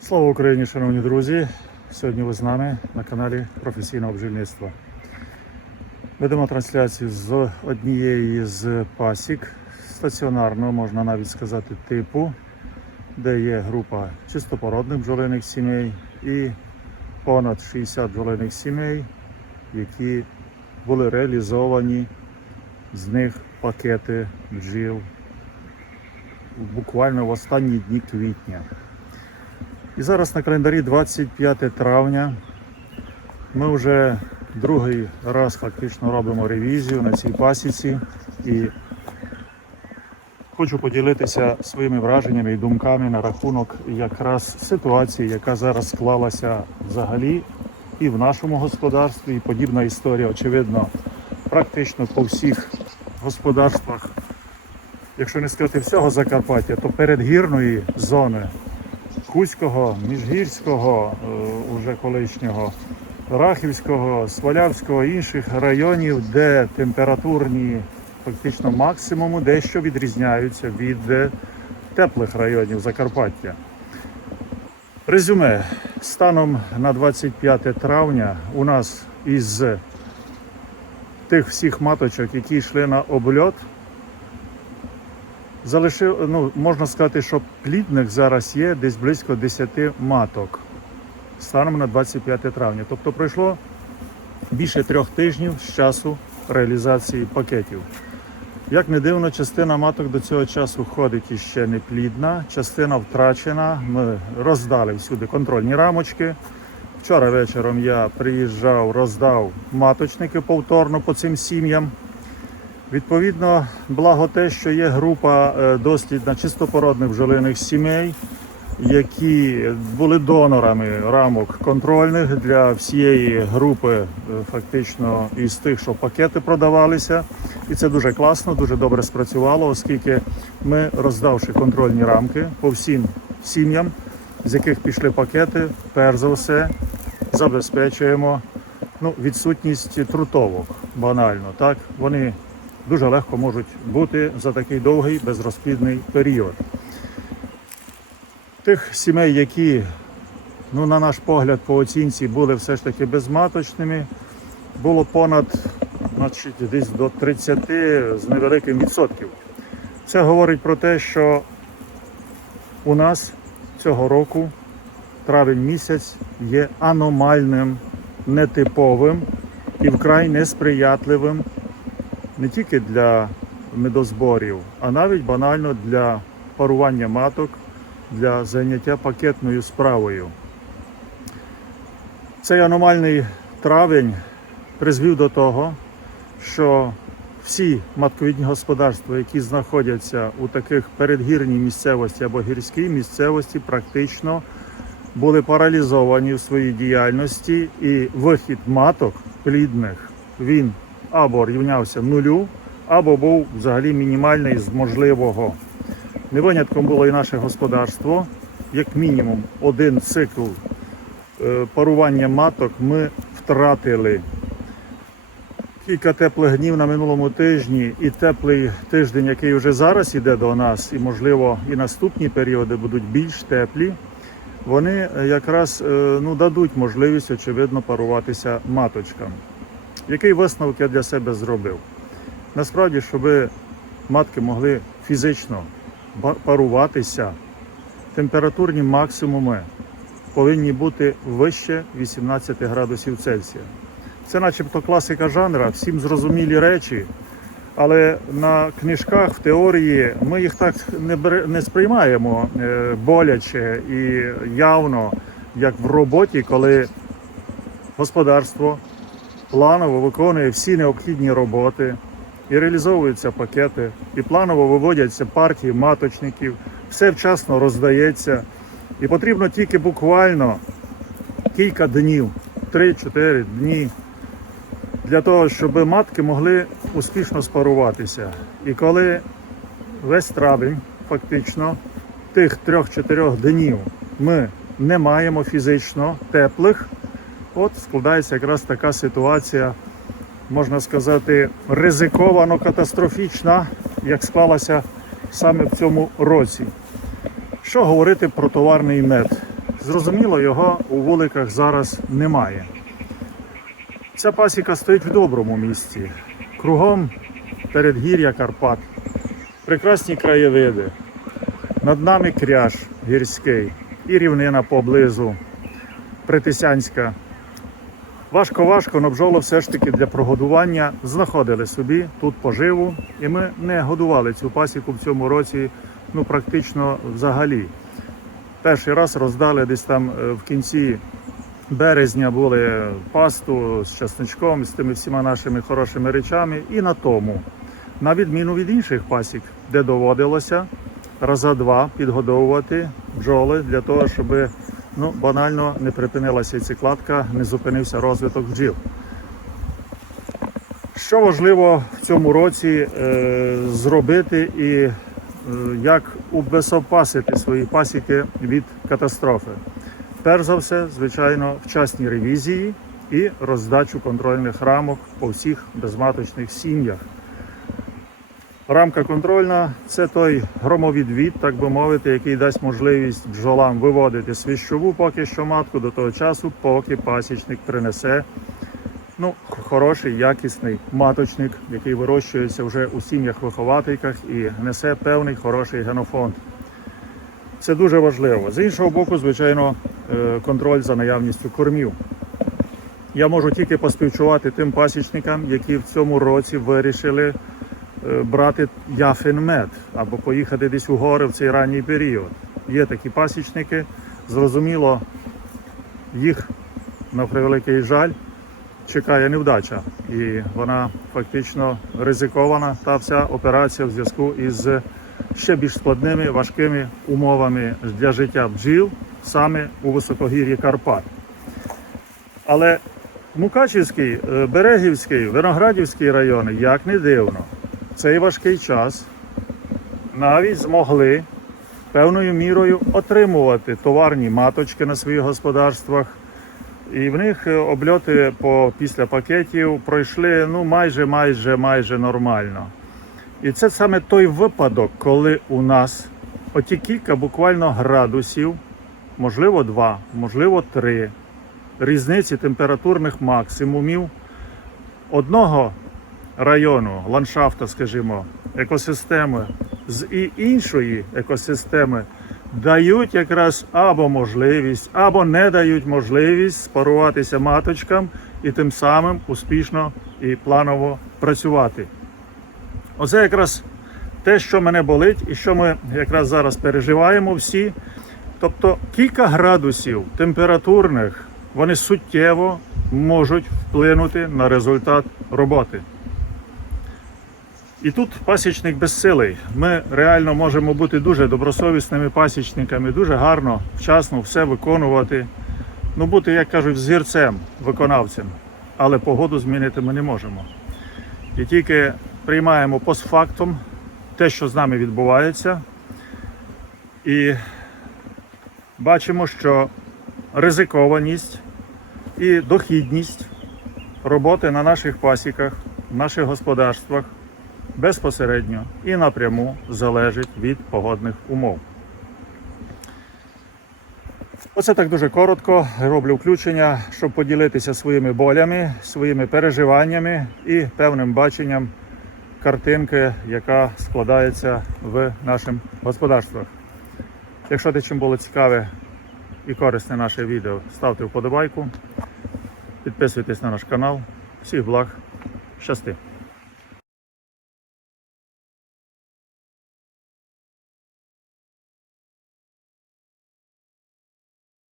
Слава Україні, шановні друзі! Сьогодні ви з нами на каналі Професійного бджільництва. Ведемо трансляцію з однієї з пасік стаціонарного, можна навіть сказати, типу, де є група чистопородних бджолиних сімей і понад 60 бджолиних сімей, які були реалізовані, з них пакети бджіл буквально в останні дні квітня. І зараз на календарі 25 травня. Ми вже другий раз фактично робимо ревізію на цій пасіці і хочу поділитися своїми враженнями і думками на рахунок якраз ситуації, яка зараз склалася взагалі і в нашому господарстві. І подібна історія, очевидно, практично по всіх господарствах, якщо не сказати всього Закарпаття, то передгірної зони. Хуського, Міжгірського, е, уже колишнього, Рахівського, Свалявського, інших районів, де температурні фактично максимуму дещо відрізняються від е, теплих районів Закарпаття. Резюме. Станом на 25 травня у нас із тих всіх маточок, які йшли на обльот, залишив, ну, можна сказати, що плідних зараз є десь близько 10 маток станом на 25 травня. Тобто пройшло більше трьох тижнів з часу реалізації пакетів. Як не дивно, частина маток до цього часу ходить іще не плідна, частина втрачена. Ми роздали всюди контрольні рамочки. Вчора вечором я приїжджав, роздав маточники повторно по цим сім'ям. Відповідно, благо те, що є група е, дослідна чистопородних бджолиних сімей, які були донорами рамок контрольних для всієї групи, е, фактично із тих, що пакети продавалися. І це дуже класно, дуже добре спрацювало, оскільки ми, роздавши контрольні рамки по всім сім'ям, з яких пішли пакети, перш за все забезпечуємо ну, відсутність трутовок банально. Так? Вони дуже легко можуть бути за такий довгий безрозплідний період. Тих сімей, які, ну, на наш погляд, по оцінці були все ж таки безматочними, було понад значить, десь до 30 з невеликим відсотків. Це говорить про те, що у нас цього року травень місяць є аномальним, нетиповим і вкрай несприятливим не тільки для медозборів, а навіть банально для парування маток, для заняття пакетною справою. Цей аномальний травень призвів до того, що всі матковідні господарства, які знаходяться у таких передгірній місцевості або гірській місцевості, практично були паралізовані в своїй діяльності, і вихід маток плідних він або рівнявся нулю, або був взагалі мінімальний з можливого. Не винятком було і наше господарство. Як мінімум один цикл е, парування маток ми втратили. Кілька теплих днів на минулому тижні і теплий тиждень, який вже зараз іде до нас, і можливо і наступні періоди будуть більш теплі. Вони якраз е, ну, дадуть можливість, очевидно, паруватися маточкам. Який висновок я для себе зробив? Насправді, щоб матки могли фізично паруватися, температурні максимуми повинні бути вище 18 градусів Цельсія. Це начебто класика жанра, всім зрозумілі речі, але на книжках, в теорії ми їх так не, не сприймаємо е, боляче і явно, як в роботі, коли господарство планово виконує всі необхідні роботи і реалізовуються пакети, і планово виводяться партії маточників, все вчасно роздається. І потрібно тільки буквально кілька днів, 3-4 дні, для того, щоб матки могли успішно спаруватися. І коли весь травень, фактично, тих 3-4 днів ми не маємо фізично теплих, От складається якраз така ситуація, можна сказати, ризиковано катастрофічна, як склалася саме в цьому році. Що говорити про товарний мед? Зрозуміло, його у вуликах зараз немає. Ця пасіка стоїть в доброму місці. Кругом передгір'я Карпат, прекрасні краєвиди. Над нами кряж гірський і рівнина поблизу, Притисянська. Важко-важко, але бджоли все ж таки для прогодування знаходили собі тут поживу. І ми не годували цю пасіку в цьому році ну, практично взагалі. Перший раз роздали десь там е, в кінці березня були пасту з часничком, з тими всіма нашими хорошими речами. І на тому, на відміну від інших пасік, де доводилося раза два підгодовувати бджоли для того, щоб ну, банально не припинилася цикладка, не зупинився розвиток бджіл. Що важливо в цьому році е, зробити і е, як убезопасити свої пасіки від катастрофи? Перш за все, звичайно, вчасні ревізії і роздачу контрольних рамок по всіх безматочних сім'ях. Рамка контрольна це той громовідвід, так би мовити, який дасть можливість бджолам виводити свіщову поки що матку до того часу, поки пасічник принесе ну, хороший, якісний маточник, який вирощується вже у сім'ях-виховательках і несе певний хороший генофонд. Це дуже важливо. З іншого боку, звичайно, е, контроль за наявністю кормів. Я можу тільки поспівчувати тим пасічникам, які в цьому році вирішили е, брати яфин-мед або поїхати десь у гори в цей ранній період. Є такі пасічники, зрозуміло, їх на превеликий жаль чекає невдача, і вона фактично ризикована. Та вся операція в зв'язку із ще більш складними важкими умовами для життя бджіл саме у високогір'ї Карпат. Але Мукачівський, е, Берегівський, Виноградівський райони, як не дивно, цей важкий час навіть змогли певною мірою отримувати товарні маточки на своїх господарствах. І в них е, обльоти по після пакетів пройшли ну майже майже майже нормально. І це саме той випадок, коли у нас оті кілька буквально градусів, можливо, два, можливо, три різниці температурних максимумів одного району, ландшафта, скажімо, екосистеми з іншої екосистеми дають якраз або можливість, або не дають можливість спаруватися маточкам і тим самим успішно і планово працювати. Оце якраз те, що мене болить, і що ми якраз зараз переживаємо всі. Тобто кілька градусів температурних вони суттєво можуть вплинути на результат роботи. І тут пасічник безсилий. Ми реально можемо бути дуже добросовісними пасічниками, дуже гарно, вчасно все виконувати. Ну, бути, як кажуть, зірцем, виконавцем. Але погоду змінити ми не можемо. І тільки приймаємо постфактум те, що з нами відбувається, і бачимо, що ризикованість і дохідність роботи на наших пасіках, в наших господарствах безпосередньо і напряму залежить від погодних умов. Оце так дуже коротко. Роблю включення, щоб поділитися своїми болями, своїми переживаннями і певним баченням картинки, яка складається в наших господарствах. Якщо ти чим було цікаве і корисне наше відео, ставте вподобайку, підписуйтесь на наш канал. Всіх благ, щасти!